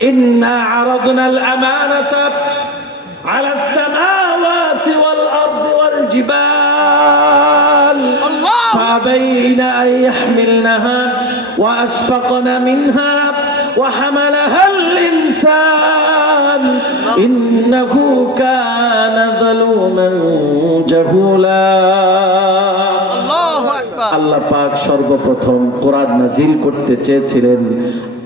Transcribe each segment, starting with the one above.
ইন্না আরাদনাল আমানাতা আলাস সামাওয়াতি ওয়াল আরদি ওয়াল জিবাল ফাবাইনা আন ইয়াহমিলনাহা ওয়া আশফাকনা মিনহা ওয়া হামালাহাল ইনসান ইন্নাহু কানা যালুমান জাহুলা। আল্লাহ পাক সর্বপ্রথম কোরআন নাজিল করতে চেয়েছিলেন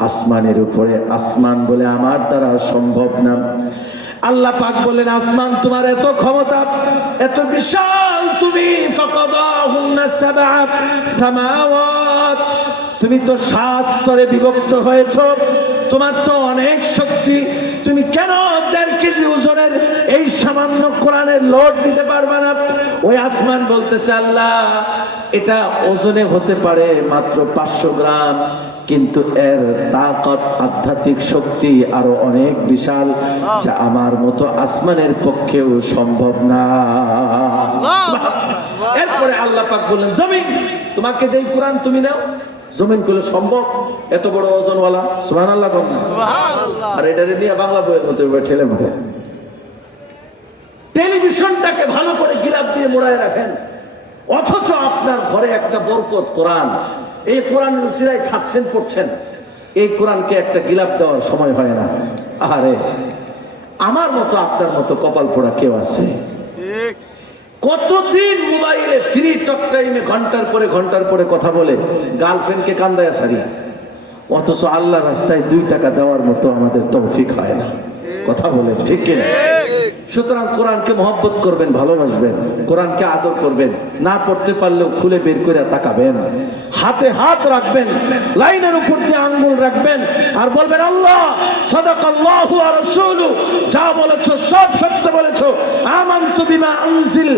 আসমানের উপরে। আসমান বলে আমার দ্বারা সম্ভব না। আল্লাহ পাক বলেন, আসমান তোমার এত ক্ষমতা, এত বিশাল, তুমি ফাকাদাহুন্না সাবআ সামাওয়াত, তুমি তো 7 স্তরে বিভক্ত হয়েছো, তোমার তো অনেক শক্তি, তুমি কেন 1.5 কেজি ওজনের এই সামান্য কোরআনের লোড দিতে পারবে না? ওই আসমান বলতেছে, আল্লাহ এটা ওজনে হতে পারে মাত্র 500 গ্রাম, কিন্তু এর তাকত, আধ্যাত্মিক শক্তি আরো অনেক বিশাল, যা আমার মতো আসমানের পক্ষেও সম্ভব না। এরপরে আল্লাহ পাক বললেন, জমিন তোমাকে দেই কোরআন, তুমি নাও। জমিন গুলো সম্ভব এত বড় ওজনওয়ালা? সুবহানাল্লাহ। আর এটারে নিয়ে বাংলা বইয়ের মতো ঠেলে মারে। টেলিভিশনটাকে ভালো করে গিলাপ দিয়ে মোড়ায় রাখেন, অথচ আপনার ঘরে একটা বরকত কোরআন, এই কোরআন সিরায় খাচ্ছেন, পড়ছেন, এই কোরআনকে একটা গিলাপ দেওয়ার সময় হয় না। আরে আমার মতো আপনার মতো কপাল পোড়া কেউ আছে? কতদিন মোবাইলে ফ্রি টক টাইমে ঘন্টার পরে কথা বলে গার্লফ্রেন্ডকে কান্দায় সারি, অথচ আল্লাহ রাস্তায় 2 টাকা দেওয়ার মতো আমাদের তৌফিক হয় না। কথা বলেন ঠিক কিনা? সুতরাং কোরআনকে মহব্বত করবেন, ভালোবাসবেন, কোরআনকে আদর করবেন, না পড়তে পারলেও খুলে বের করে তাকাবেন, হাতে হাত রাখবেন, লাইনের উপর দিয়ে আঙ্গুল রাখবেন, আর বলবেন, আল্লাহ সাদাকাল্লাহু ওয়া রাসূলুহু, যা বলেছো সব সত্য বলেছো, আমানতু বিমা আনজিল,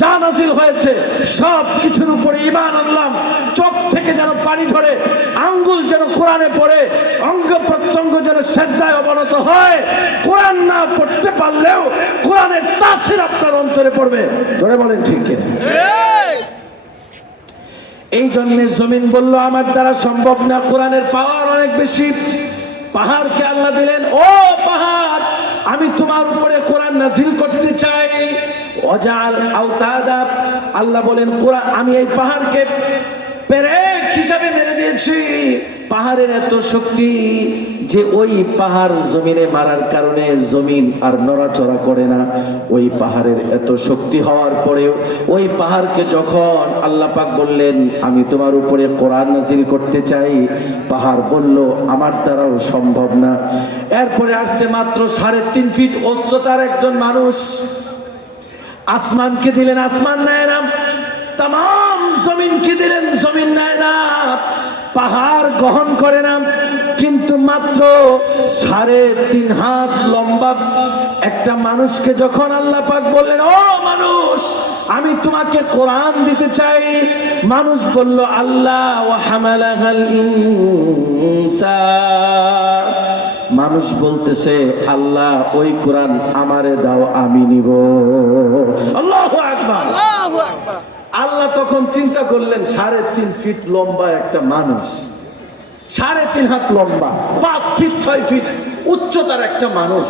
যা নাজিল হয়েছে সব কিছুর উপরে ঈমান আনলাম। চোখ থেকে যেন পানি ঝরে, আঙ্গুল যেন কোরআনে পড়ে, অঙ্গ প্রত্যঙ্গ যেন সিজদায় অবনত হয়। কোরআন না পড়তে পারলেও কোরআনের তাসির আপনার অন্তরে পড়বে। জোরে বলেন ঠিক কিনা? এই জন্য জমিন বলল, আমার দ্বারা সম্ভব না, কোরআনের পাওয়ার অনেক বেশি। পাহাড়কে আল্লাহ দিলেন, ও পাহাড়, আমি তোমার উপরে কোরআন নাজিল করতে চাই। ওয়াজাল আওতাদা, আল্লাহ বলেন, কোরআন আমি এই পাহাড়কে পেরেক হিসাবে মেরে দিয়েছি। পাহাড়ের এত শক্তি যে ওই পাহাড় জমিনে মারার কারণে জমিন আর নড়াচড়া করে না। ওই পাহাড়ের এত শক্তি হওয়ার পরেও ওই পাহাড়কে যখন আল্লাহ পাক বললেন, আমি তোমার উপরে কোরআন নাজিল করতে চাই, পাহাড় বলল, আমার দ্বারাও সম্ভব না। এরপরে আসছে মাত্র 3.5 ফিট উচ্চতার একজন মানুষ। আসমানকে দিলেন, আসমান নেয় না। তাম জমিনকে দিলেন, জমিন নেয় না। পাহাড় গ্রহণ করে না। কিন্তু মাত্র 3.5 হাত লম্বা একটা মানুষকে যখন আল্লাহ পাক বললেন, ও মানুষ, আমি তোমাকে কোরআন দিতে চাই, মানুষ বলল, আল্লাহ ওয়া হামালাহাল ইনসান, মানুষ বলতেছে, আল্লাহ ওই কোরআন আমারে দাও, আমি নিব। আল্লাহু আকবার, আল্লাহু আকবার। আল্লাহ তখন চিন্তা করলেন, 3.5 ফিট লম্বা একটা মানুষ, 3.5 হাত লম্বা, 5 ফিট 6 ফিট উচ্চতার একটা মানুষ,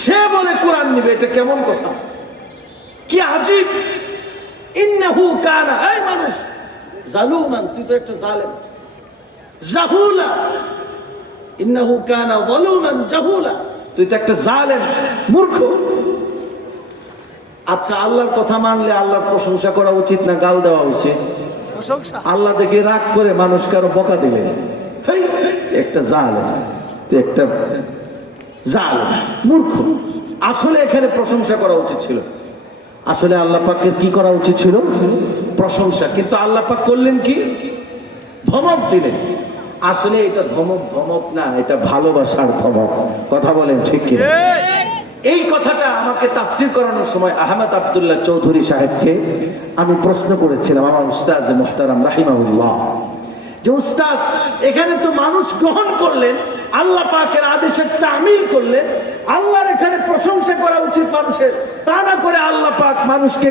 সে বলে কোরআন নিবে, এটা কেমন কথা? কি আজীব! ইন্নাহু কানা, এই মানুষ, জালুমান, তুই তো একটা জালেম, জাহুলা, ইন্নাহু কানা যালুমান জাহুলা, তুই তো একটা জালেম, মূর্খ। আচ্ছা, আল্লাহর কথা মানলে আল্লাহর প্রশংসা করা উচিত না গাল দেওয়া উচিত? আল্লাহ দেখে রাগ করে মানুষকে আরো বকা দিলে, একটা জালেম, তুই একটা জালেম, মূর্খ। আসলে এখানে প্রশংসা করা উচিত ছিল, আসলে আল্লাহ পাকের কি করা উচিত ছিল? প্রশংসা। কিন্তু আল্লাহ পাক করলেন কি? ধমক দিলেন। আসলে এটা ধমক না, এটা ভালোবাসার ধমক। কথা বলেন ঠিক কি? এই কথাটা আমাকে তাফসীর করানোর সময় আহমদ আব্দুল্লাহ চৌধুরী সাহেবকে আমি প্রশ্ন করেছিলাম, আমার উস্তাজ মুহতারাম রাহিমাহুল্লাহ, যে উস্তাজ, এখানে তো মানুষ গ্রহণ করলেন, আল্লাহ পাকের আদেশের তামিল করলেন, আল্লাহর এখানে প্রশংসা করা উচিত মানুষের, তা না করে আল্লাহ পাক মানুষকে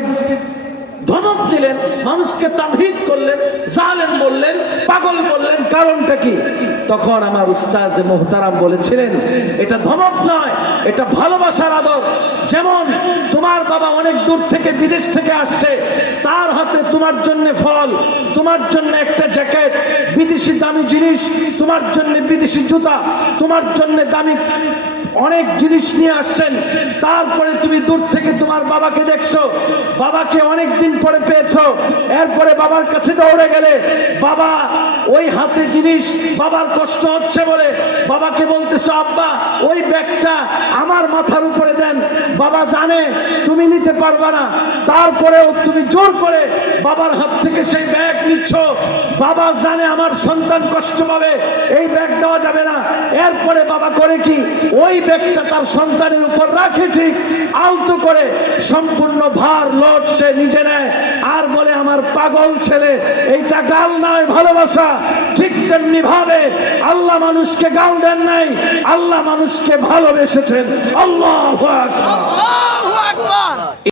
ধমক দিলেন, মানুষকে তামহিদ করলেন, জালেম বললেন, পাগল বললেন, কারণটা কি? তখন আমার উস্তাজ মুহতারাম বলেছিলেন, এটা ধমক নয়, এটা ভালোবাসার আদর। যেমন তোমার বাবা অনেক দূর থেকে বিদেশ থেকে আসছে, তার হাতে তোমার জন্য ফল, তোমার জন্য একটা জ্যাকেট, বিদেশি দামি জিনিস, তোমার জন্য বিদেশি জুতা, তোমার জন্য দামি অনেক জিনিস নিয়ে আসছেন। তারপরে তুমি দূর থেকে তোমার বাবাকে দেখছো, বাবাকে অনেক দিন পরে পেয়েছো, এরপরে বাবার কাছে দৌড়ে গেলে বাবা ওই হাতে জিনিস, বাবার কষ্ট হচ্ছে বলে বাবাকে বলতেছো, আব্বা ওই ব্যাগটা আমার মাথার উপরে দেন। বাবা জানে তুমি নিতে পারবা না, তারপরেও তুমি জোর করে বাবার হাত থেকে সেই ব্যাগ নিচ্ছ। বাবা জানে আমার সন্তান কষ্ট পাবে, এই ব্যাগ দেওয়া যাবে না। এরপরে বাবা করে কি, ওই ব্যাগটা তার সন্তানের উপর রাখে, ঠিক আলতো করে সম্পূর্ণ ভার লোড সে নিজে নেয়, আর বলে আমার পাগল ছেলে। এইটা গাল নয়, ভালোবাসা। ঠিক তেমনি ভাবে আল্লাহ মানুষকে গাল দেন নাই, আল্লাহ মানুষকে ভালোবেসেছেন। আল্লাহু আকবার।